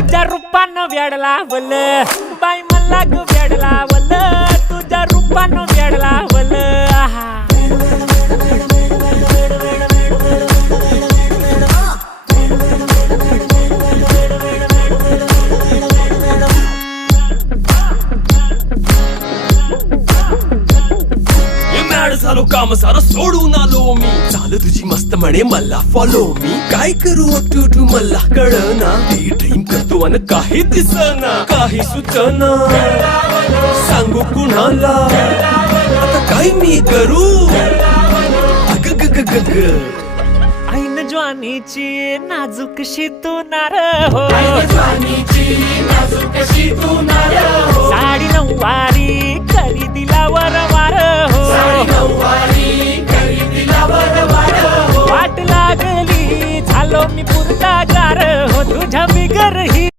तुझ्या रूपानं वेड लावल बाई मला ग वेड लावल तुझ्या रूपानं वेड लावल झालो काम सारं सोडून आलो मी चाल तुझी मस्त म्हणे मला फॉलो मी काय करू टू मला कळना ती ड्रीम करतो अन काही दिसना काही सुचना सांगू कुणाला आता काय मी करू अग ग ग ग ग ऐन ज्वानीची नाजूकशी तू नार हो साडी नऊवारी करी दिला वरवार हो वाट लागली झालो मी पुरता गार हो तुझ्या बिगर ही